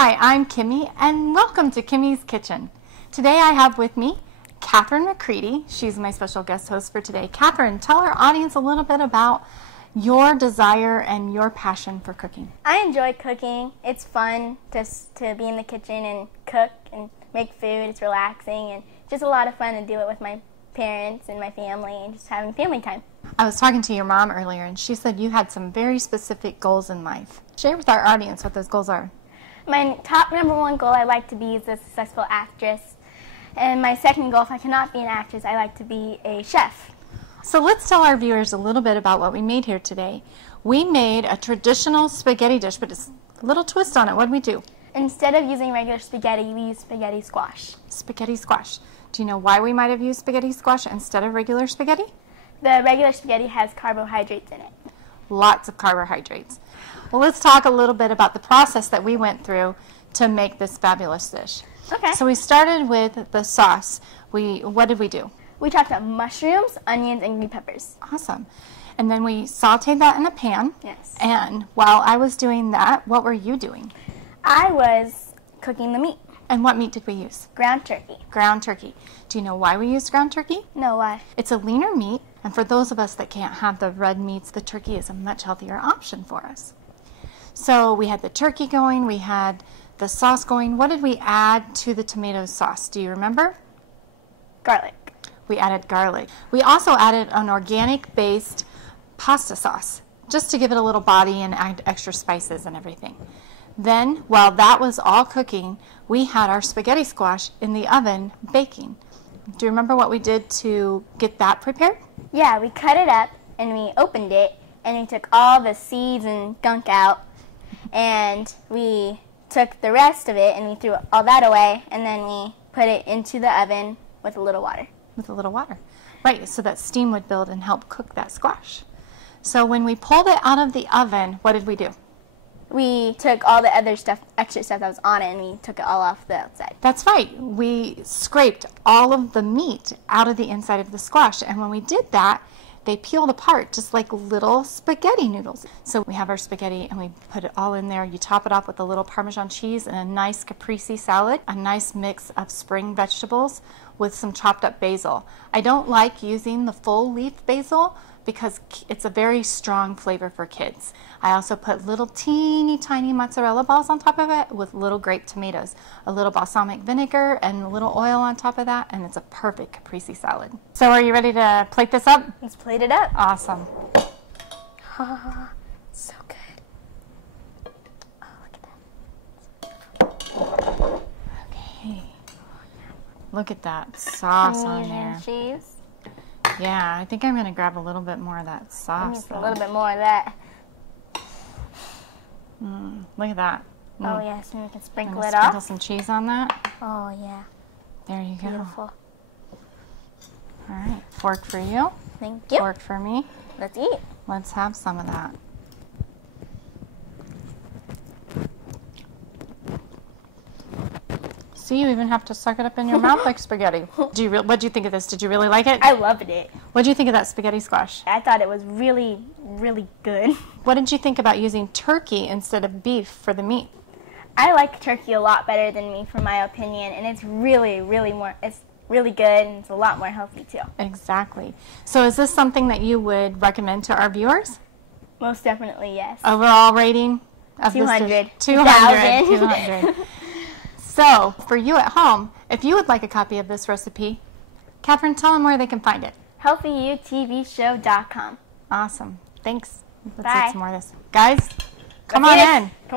Hi, I'm Kimmy, and welcome to Kimmy's Kitchen. Today I have with me Catherine McCready. She's my special guest host for today. Catherine, tell our audience a little bit about your desire and your passion for cooking. I enjoy cooking. It's fun just to be in the kitchen and cook and make food. It's relaxing and just a lot of fun to do it with my parents and my family and just having family time. I was talking to your mom earlier, and she said you had some very specific goals in life. Share with our audience what those goals are. My top number one goal, I'd like to be is a successful actress. And my second goal, if I cannot be an actress, I like to be a chef. So let's tell our viewers a little bit about what we made here today. We made a traditional spaghetti dish, but it's a little twist on it. What did we do? Instead of using regular spaghetti, we used spaghetti squash. Spaghetti squash. Do you know why we might have used spaghetti squash instead of regular spaghetti? The regular spaghetti has carbohydrates in it. Lots of carbohydrates. Well, let's talk a little bit about the process that we went through to make this fabulous dish. Okay. So we started with the sauce. What did we do? We chopped up mushrooms, onions, and green peppers. Awesome. And then we sauteed that in a pan. Yes. And while I was doing that, what were you doing? I was cooking the meat. And what meat did we use? Ground turkey. Ground turkey. Do you know why we used ground turkey? No, why? It's a leaner meat, and for those of us that can't have the red meats, the turkey is a much healthier option for us. So we had the turkey going, we had the sauce going. What did we add to the tomato sauce? Do you remember? Garlic. We added garlic. We also added an organic-based pasta sauce, just to give it a little body and add extra spices and everything. Then, while that was all cooking, we had our spaghetti squash in the oven baking. Do you remember what we did to get that prepared? Yeah, we cut it up and we opened it and we took all the seeds and gunk out and we took the rest of it and we threw all that away and then we put it into the oven with a little water. With a little water. Right, so that steam would build and help cook that squash. So when we pulled it out of the oven, what did we do? We took all the other stuff, extra stuff that was on it, and we took it all off the outside. That's right. We scraped all of the meat out of the inside of the squash, and when we did that, they peeled apart just like little spaghetti noodles. So we have our spaghetti and we put it all in there. You top it off with a little Parmesan cheese and a nice caprese salad, a nice mix of spring vegetables with some chopped up basil. I don't like using the full leaf basil because it's a very strong flavor for kids. I also put little teeny tiny mozzarella balls on top of it with little grape tomatoes, a little balsamic vinegar and a little oil on top of that, and it's a perfect caprese salad. So are you ready to plate this up? Let's plate it up. Awesome. So good. Oh, look at that. Okay. Look at that sauce on Onion there. and cheese. Yeah, I think I'm going to grab a little bit more of that sauce. A little bit more of that. Look at that. Oh, yes, and we can sprinkle it Sprinkle off. some cheese on that. Oh, yeah. There you go. Beautiful. All right, fork for you. Thank you. Fork for me. Let's eat. Let's have some of that. See, you even have to suck it up in your mouth like spaghetti. What do you think of this? Did you really like it? I loved it. What did you think of that spaghetti squash? I thought it was really, really good. What did you think about using turkey instead of beef for the meat? I like turkey a lot better than meat, for my opinion, and it's really, it's really good, and it's a lot more healthy, too. Exactly. So is this something that you would recommend to our viewers? Most definitely, yes. Overall rating of 200. This dish? 200. So, for you at home, if you would like a copy of this recipe, Catherine, tell them where they can find it. HealthyUTVShow.com. Awesome. Thanks. Let's Bye. eat some more of this. Guys, come Let's on eat it. in. Come on.